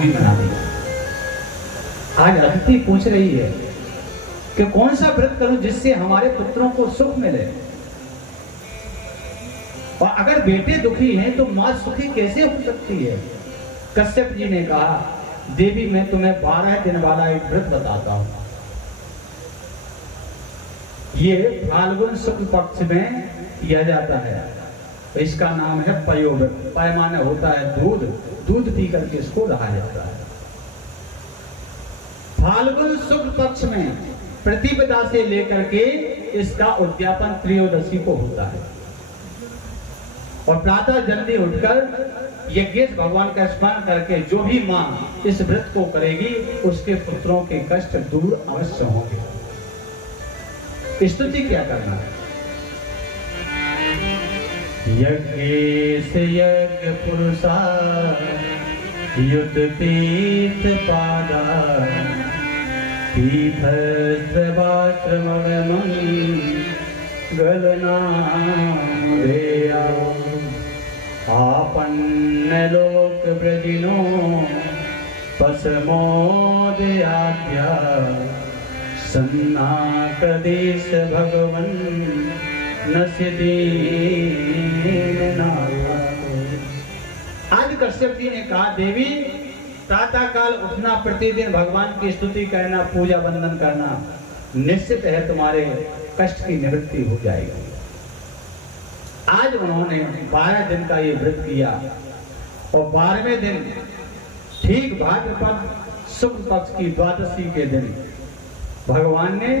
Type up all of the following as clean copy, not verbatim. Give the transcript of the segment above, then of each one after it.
बना दी। आज अदिति पूछ रही है कि कौन सा व्रत करूं जिससे हमारे पुत्रों को सुख मिले, और अगर बेटे दुखी हैं तो मां सुखी कैसे हो सकती है। कश्यप जी ने कहा, देवी मैं तुम्हें 12 दिन वाला एक व्रत बताता हूं। ये फाल्गुन शुक्ल पक्ष में किया जाता है। इसका नाम है पयोव्रत। पय माने होता है दूध, दूध पी करके इसको रहा जाता है। फाल्गुन शुक्ल पक्ष में प्रतिपदा से लेकर के इसका उद्यापन त्रयोदशी को होता है, और प्रातः जल्दी उठकर यज्ञेश भगवान का स्मरण करके जो भी मां इस व्रत को करेगी उसके पुत्रों के कष्ट दूर अवश्य होंगे। स्तुति क्या करना है? यज्ञेश यज्ञ पुरुषा युत तीर्थ पादा गलना देया आपन्न लोक ब्रजिनो पसमोदयाद्या सन्नाकदेश भगवन् आज कश्यप जी ने कहा, देवी प्रातः काल उठना, प्रतिदिन भगवान की स्तुति करना, पूजा वंदन करना, निश्चित है तुम्हारे कष्ट की निवृत्ति हो जाएगी। आज उन्होंने 12 दिन का ये व्रत किया, और 12वें दिन ठीक भाद्रपद शुक्ल पक्ष की द्वादशी के दिन भगवान ने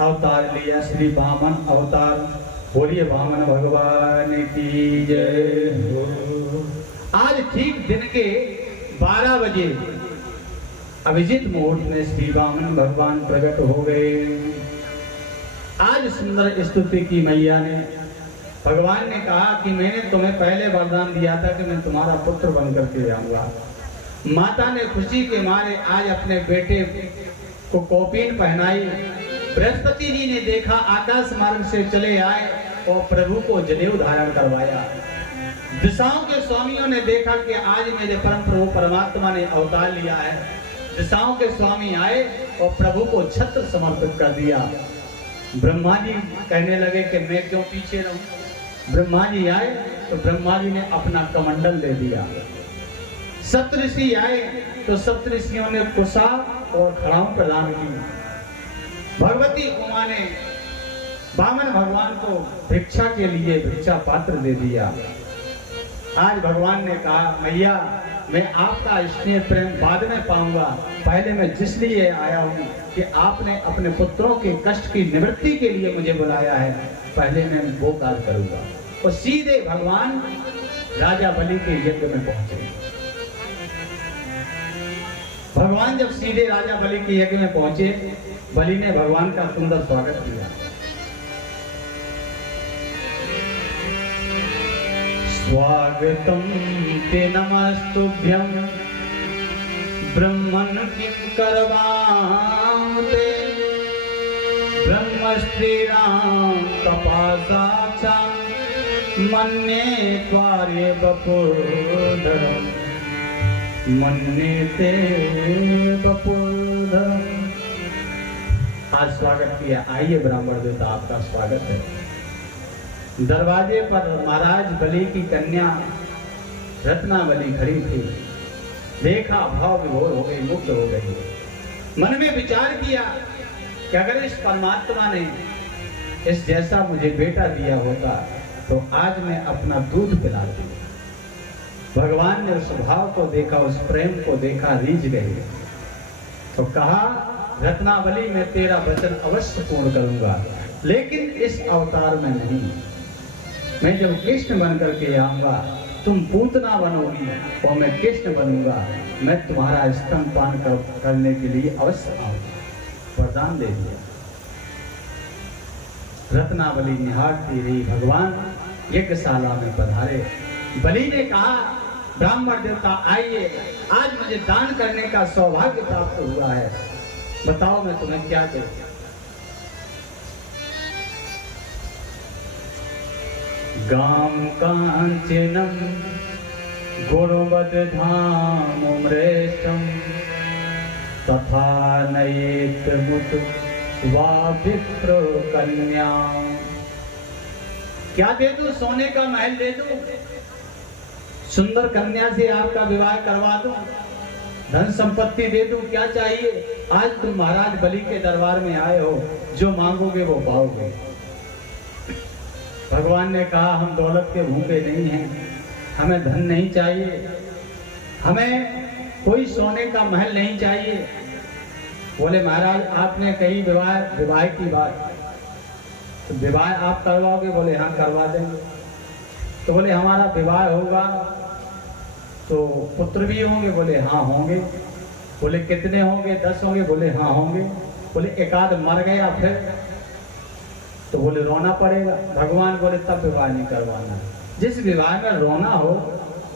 अवतार लिया, श्री वामन अवतार। बोलिए वामन भगवान की जय। आज ठीक दिन के 12 बजे अभिजीत मुहूर्त में श्री वामन भगवान प्रकट हो गए। आज सुंदर स्तुति की मैया ने। भगवान ने कहा कि मैंने तुम्हें पहले वरदान दिया था कि मैं तुम्हारा पुत्र बन करके आऊंगा। माता ने खुशी के मारे आज अपने बेटे को कौपीन पहनाई। बृहस्पति जी ने देखा, आकाश मार्ग से चले आए और प्रभु को जनेऊ धारण करवाया। दिशाओं के स्वामियों ने देखा कि आज मेरे परम प्रभु परमात्मा ने अवतार लिया है। दिशाओं के स्वामी आए और प्रभु को छत्र समर्पित कर दिया। ब्रह्मा जी कहने लगे कि मैं क्यों पीछे रहूं। ब्रह्मा जी आए तो ब्रह्मा जी ने अपना कमंडल दे दिया। सप्तऋषि आए तो सप्तऋषियों ने कुशा और खड़ाऊ प्रदान की। भगवती उमा ने वामन भगवान को भिक्षा के लिए भिक्षा पात्र दे दिया। आज भगवान ने कहा, मैया मैं आपका स्नेह प्रेम बाद में पाऊंगा, पहले मैं जिस लिए आया हूं कि आपने अपने पुत्रों के कष्ट की निवृत्ति के लिए मुझे बुलाया है, पहले मैं वो कार्य करूंगा। और सीधे भगवान राजा बलि के यज्ञ में पहुंचे। भगवान जब सीधे राजा बलि के यज्ञ में पहुंचे, बलि ने भगवान का सुंदर स्वागत किया। स्वागतम ते नमस्तुभ्यं ब्रह्मन् किंकरवाते ब्रह्मश्रीराम तपसा मन्ये त्वारे बपुर्धरम् मन्ये ते बपुर्धरम्। आज स्वागत किया। आइए ब्राह्मण देवता, आपका स्वागत है। दरवाजे पर महाराज बलि की कन्या रत्नावली खड़ी थी। देखा, भाव विभोर हो गई, मुक्त हो गई। मन में विचार किया कि अगर इस परमात्मा ने इस जैसा मुझे बेटा दिया होता तो आज मैं अपना दूध पिलाती। भगवान ने उस भाव को देखा, उस प्रेम को देखा, रीझ गई तो कहा, रत्नावली मैं तेरा वचन अवश्य पूर्ण करूंगा, लेकिन इस अवतार में नहीं। मैं जब कृष्ण बन करके आऊंगा, तुम पूतना बनोगी और मैं कृष्ण बनूंगा। मैं तुम्हारा स्तनपान करने के लिए अवश्य आऊंगा। वरदान दे दिया। रत्नावली निहारती रही। भगवान यज्ञशाला में पधारे। बलि ने कहा, ब्राह्मण देवता आइए, आज मुझे दान करने का सौभाग्य प्राप्त हुआ है, बताओ मैं तुम्हें क्या करूं। गां कांचनम गुणवद धाम मृष्टम तथा नयेत मुत वा विप्र कन्या। क्या दे दूं? सोने का महल दे दूं, सुंदर कन्या से आपका विवाह करवा दूं, धन संपत्ति दे दूं, क्या चाहिए? आज तुम महाराज बलि के दरबार में आए हो, जो मांगोगे वो पाओगे। भगवान ने कहा हम दौलत के भूखे नहीं हैं, हमें धन नहीं चाहिए, हमें कोई सोने का महल नहीं चाहिए। बोले महाराज आपने कही विवाह की बात, तो विवाह आप करवाओगे? बोले हाँ करवा देंगे। तो बोले हमारा विवाह होगा तो पुत्र भी होंगे? बोले हाँ होंगे। बोले कितने होंगे? 10 होंगे? बोले हाँ होंगे। बोले एक आध मर गया फिर? तो बोले रोना पड़ेगा। भगवान बोले तब विवाह नहीं करवाना है। जिस विवाह में रोना हो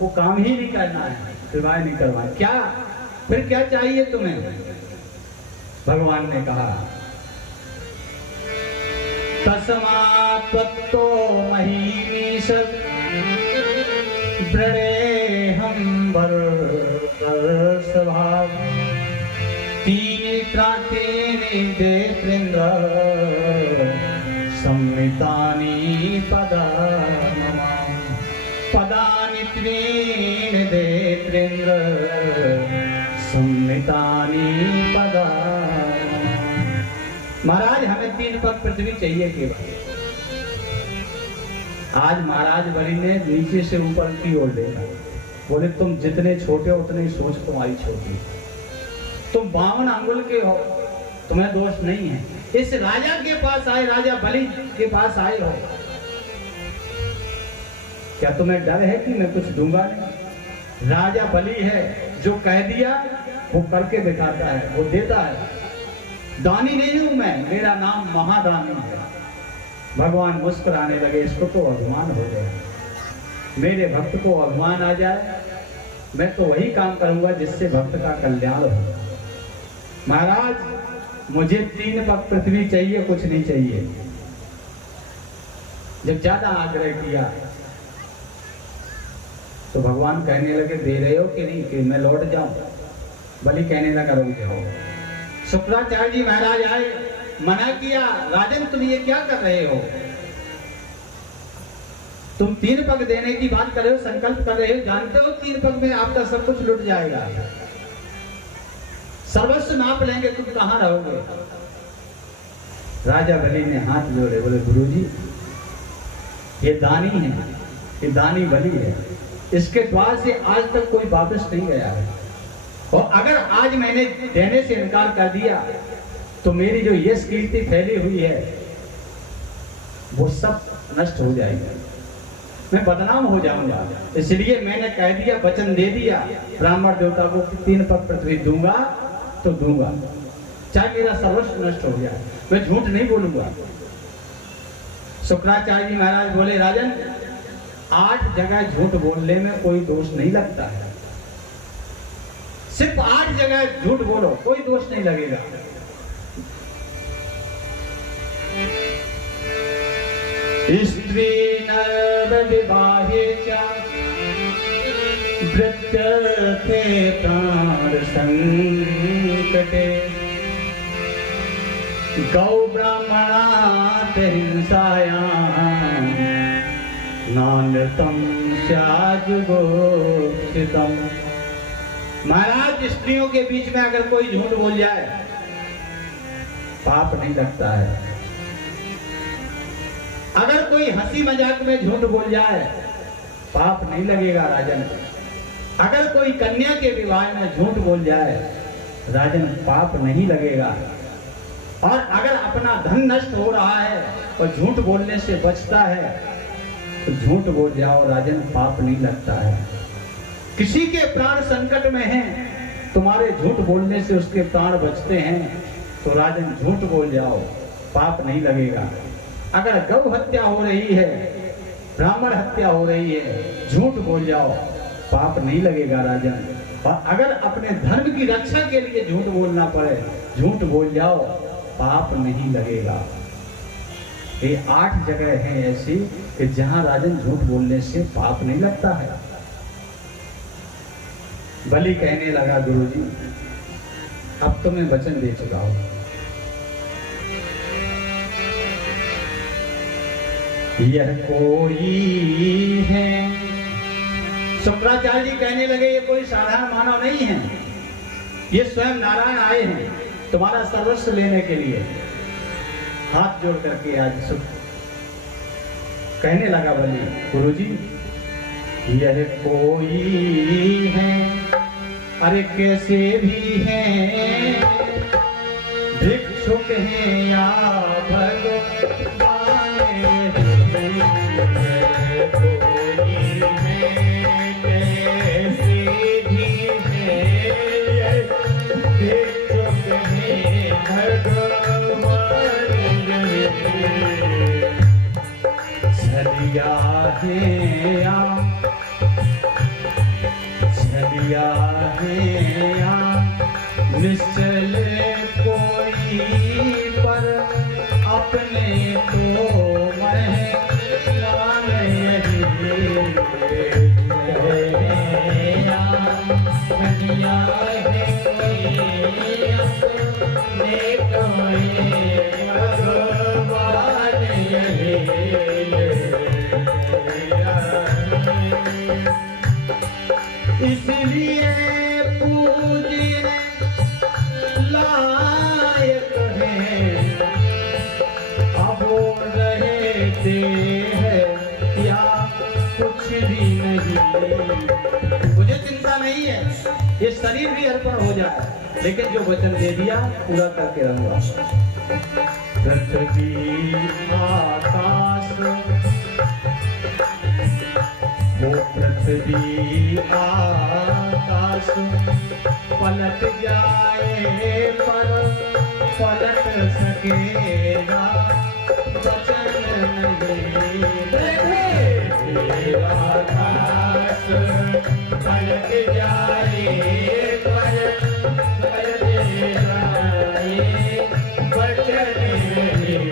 वो काम ही नहीं करना है, विवाह नहीं करवाना। क्या फिर क्या चाहिए तुम्हें? भगवान ने कहा तस्मात् त्वत्तो महीमीश ब्रडेहं स्वभाव तीनि देत्रेन्द्र संमितानि पदानि त्रीणि देत्रेन्द्र संमितानि पदानि। महाराज हमें 3 पग पृथ्वी चाहिए केवल। आज महाराज बलि ने नीचे से ऊपर की ओर देखा। बोले तुम जितने छोटे हो उतनी सोच तुम्हारी छोटी, तुम 52 अंगुल के हो, तुम्हें दोष नहीं है। इस राजा के पास आए, राजा बलि के पास आए हो, क्या तुम्हें डर है कि मैं कुछ दूंगा नहीं? राजा बलि है, जो कह दिया वो करके दिखाता है, वो देता है। दानी नहीं हूं मैं, मेरा नाम महादानी है। भगवान मुस्कुराने लगे, इसको तो अभिमान हो गया। मेरे भक्त को अभिमान आ जाए, मैं तो वही काम करूंगा जिससे भक्त का कल्याण हो। महाराज मुझे 3 पग पृथ्वी चाहिए, कुछ नहीं चाहिए। जब ज्यादा आग्रह किया तो भगवान कहने लगे दे रहे हो कि नहीं, कि मैं लौट जाऊं? बलि कहने लगा रुक जाओ। शुक्राचार्य जी महाराज आए, मना किया, राजन तुम ये क्या कर रहे हो? तुम 3 पग देने की बात कर रहे हो, संकल्प कर रहे हो, जानते हो 3 पग में आपका सब कुछ लुट जाएगा, सर्वस्व नाप लेंगे, तुम कहां रहोगे? राजा बलि ने हाथ जोड़े, बोले गुरुजी ये दानी है, ये दानी बलि है, इसके द्वार से आज तक कोई वापस नहीं गया है, और अगर आज मैंने देने से इनकार कर दिया तो मेरी जो यश कीर्ति फैली हुई है वो सब नष्ट हो जाएगी, मैं बदनाम हो जाऊंगा। इसलिए मैंने कह दिया, वचन दे दिया ब्राह्मण देवता को 3 पग पृथ्वी दूंगा तो दूंगा, चाहे मेरा सर्वस्व नष्ट हो जाए, मैं झूठ नहीं बोलूंगा। शुक्राचार्य जी महाराज बोले राजन 8 जगह झूठ बोलने में कोई दोष नहीं लगता है, सिर्फ 8 जगह झूठ बोलो, कोई दोष नहीं लगेगा। स्त्री नर विवाहे च वृत्यर्थे प्राण संकटे गौ ब्राह्मणात् हिंसायां नानृतं स्याजुगोप्सितम्। महाराज स्त्रियों के बीच में अगर कोई झूठ बोल जाए पाप नहीं लगता है, अगर कोई हंसी मजाक में झूठ बोल जाए पाप नहीं लगेगा राजन, अगर कोई कन्या के विवाह में झूठ बोल जाए राजन पाप नहीं लगेगा, और अगर अपना धन नष्ट हो रहा है और झूठ बोलने से बचता है तो झूठ बोल जाओ राजन, पाप नहीं लगता है। किसी के प्राण संकट में हैं, तुम्हारे झूठ बोलने से उसके प्राण बचते हैं तो राजन झूठ बोल जाओ, पाप नहीं लगेगा। अगर गौ हत्या हो रही है, ब्राह्मण हत्या हो रही है, झूठ बोल जाओ, पाप नहीं लगेगा राजन। और अगर अपने धर्म की रक्षा के लिए झूठ बोलना पड़े, झूठ बोल जाओ, पाप नहीं लगेगा। ये 8 जगह हैं ऐसी कि जहां राजन झूठ बोलने से पाप नहीं लगता है। बलि कहने लगा गुरुजी अब तो मैं वचन दे चुका हूं, यह कोई है। शुक्राचार्य जी कहने लगे ये कोई साधारण मानव नहीं है, ये स्वयं नारायण आए हैं तुम्हारा सर्वस्व लेने के लिए। हाथ जोड़ करके आज सुख कहने लगा बलि गुरुजी यह कोई है, अरे कैसे भी हैं, भिक्षुक हैं या भगवान, कैसे भी हैं, भिक्षुक हैं भगवान, छलिया है या छलिया है या निश्चल कोई पर अपने तो मैं मान यही या छलिया है कोई अपने तो भगवान यही। इसलिए पूजने लायक है, अब वो रहते हैं या कुछ भी नहीं, मुझे चिंता नहीं है ये शरीर भी अर्पण हो जाए, लेकिन जो वचन दे दिया पूरा करके रहूंगा। पृथ्वी आकाश वो पृथ्वी आकाश पलट जाए पर पलट सकेगा वचन नहीं। आकाश पलट जाए पर पलट जाए वचन नहीं।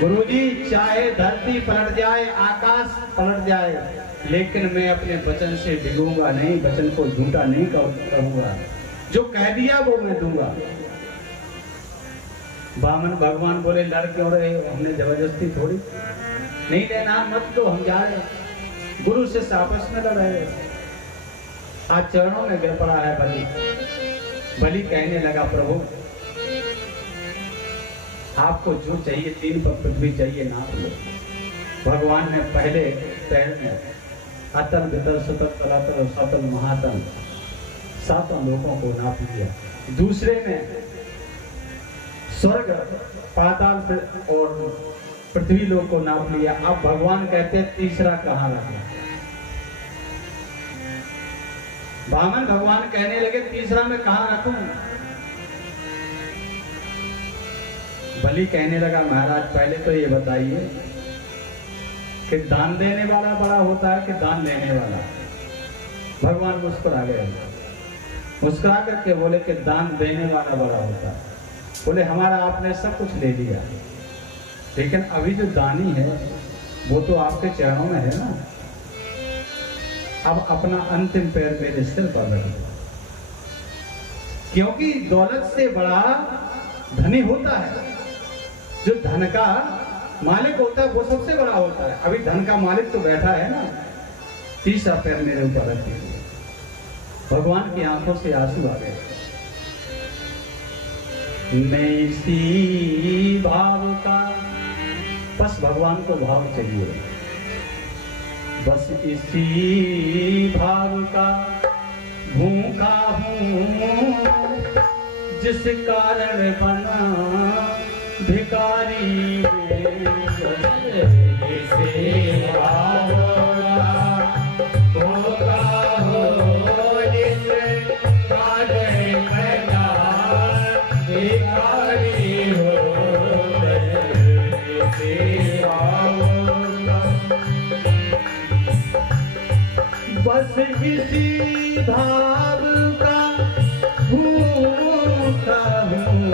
गुरुजी चाहे धरती पलट जाए आकाश पलट जाए, लेकिन मैं अपने वचन से डिगूंगा नहीं, वचन को झूठा नहीं कहूंगा, जो कह दिया वो मैं दूंगा। बामन भगवान बोले लड़ क्यों रहे, हमने जबरदस्ती थोड़ी नहीं लेना, मत तो हम जा रहे। गुरु से आपस में लड़ रहे, आज चरणों में गिर पड़ा है बलि। बलि कहने लगा प्रभु आपको जो चाहिए 3 पर पृथ्वी चाहिए नाप लो। भगवान ने पहले पैर में अतल वितल सुतल तलातल सतल महातल 7 लोकों को नाप लिया, दूसरे में स्वर्ग पाताल और पृथ्वी लोक को नाप लिया। अब भगवान कहते हैं तीसरा कहाँ रखा। वामन भगवान कहने लगे तीसरा मैं कहाँ रखूं। बलि कहने लगा महाराज पहले तो ये बताइए कि दान देने वाला बड़ा होता है कि दान लेने वाला। भगवान मुस्कुरा गए, मुस्कुरा करके बोले कि दान देने वाला बड़ा होता है। बोले हमारा आपने सब कुछ ले लिया, लेकिन अभी जो दानी है वो तो आपके चरणों में है ना। अब अपना अंतिम पैर मेरे सिर पर रख दो, क्योंकि दौलत से बड़ा धनी होता है। जो धन का मालिक होता है वो सबसे बड़ा होता है। अभी धन का मालिक तो बैठा है ना, तीसरा पैर मेरे ऊपर रख दीजिए। भगवान की आंखों से आंसू आ गए। मैं इसी भाव का, बस भगवान को भाव चाहिए, बस इसी भाव का भूखा हूँ जिस कारण बना भिखारी। इसी भाव का भूखा हूँ जिस कारण बना भिखारी हो। इसी भाव बस किसी भाव का भूखा हूँ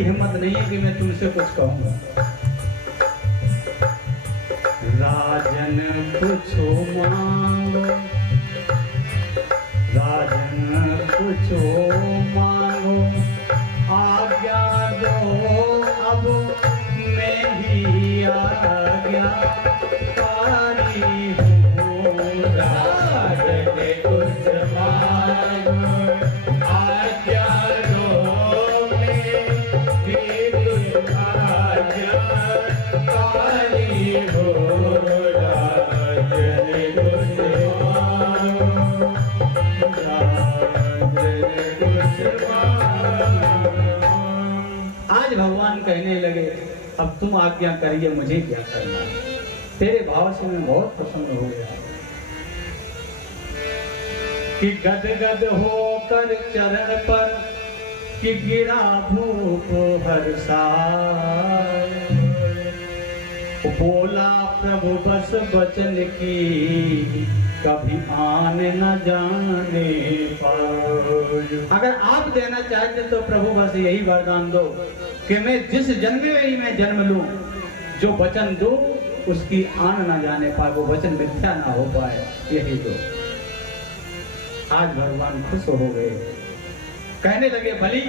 मेरी हिम्मत नहीं है कि मैं तुमसे कुछ कहूंगा। राजन पूछो मांगो, राजन पूछो मांगो, आज्ञा दो अब मैं ही आज्ञा कारी हूँ। राजन कुछ मांगो, आज्ञा दो मैं भी तुम आज्ञा कारी हूँ। राजन कुछ मांगो, आज भगवान कहने लगे अब तुम आज्ञा करिए, मुझे क्या करना है। तेरे भाव से मैं बहुत प्रसन्न हो गया कि गदगद होकर चरण पर कि गिरा भूप हर्षाय। बोला प्रभु बस बचन की कभी आन न जाने पाए। अगर आप देना चाहते तो प्रभु बस यही वरदान दो कि मैं जिस जन्म में ही मैं जन्म लूं, जो वचन दो उसकी आन न जाने पाए, वो वचन मिथ्या ना हो पाए, यही दो। आज भगवान खुश हो गए, कहने लगे बलि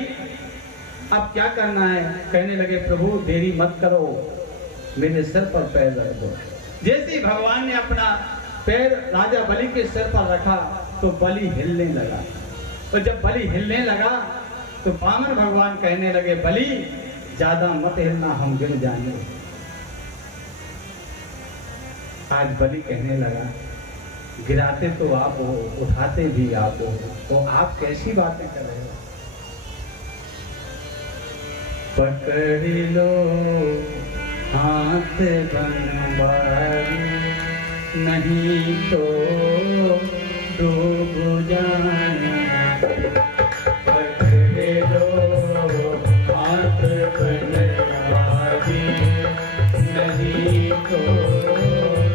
अब क्या करना है। कहने लगे प्रभु देरी मत करो, मेरे सिर पर पैर रख दो। जैसे ही भगवान ने अपना पैर राजा बलि के सिर पर रखा तो बलि हिलने लगा, और जब बलि हिलने लगा तो वामन भगवान कहने लगे बलि ज्यादा मत हिलना, हम गिर जाएंगे। आज बलि कहने लगा गिराते तो आप हो, उठाते भी आप हो, तो आप कैसी बातें कर रहे हो। पकड़ लो हाथ बनवारी, नहीं तो डूब जाएंगे। पकड़ लो हाथ बनवारी, नहीं तो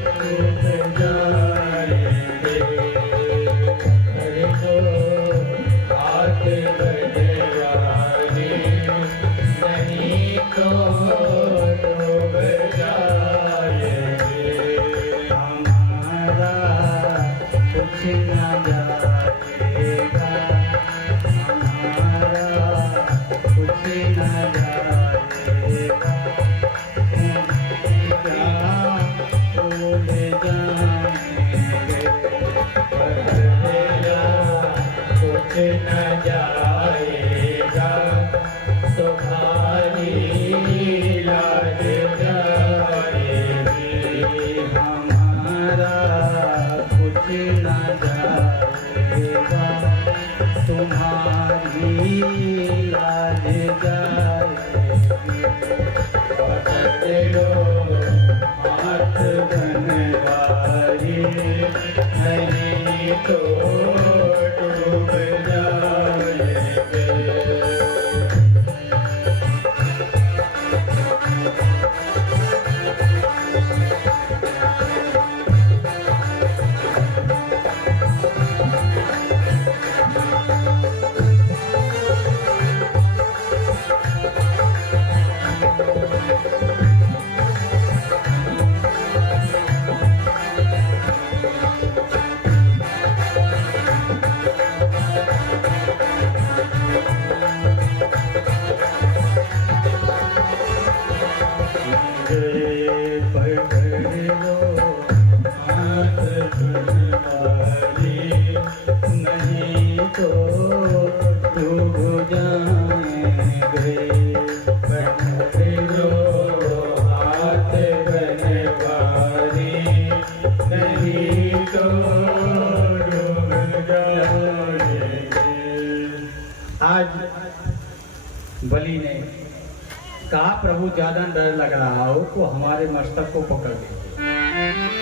डूब जाएंगे। पकड़ लो हाथ बनवारी, नहीं तो बलि ने कहा प्रभु ज्यादा डर लग रहा हो तो हमारे मस्तक को पकड़ ले।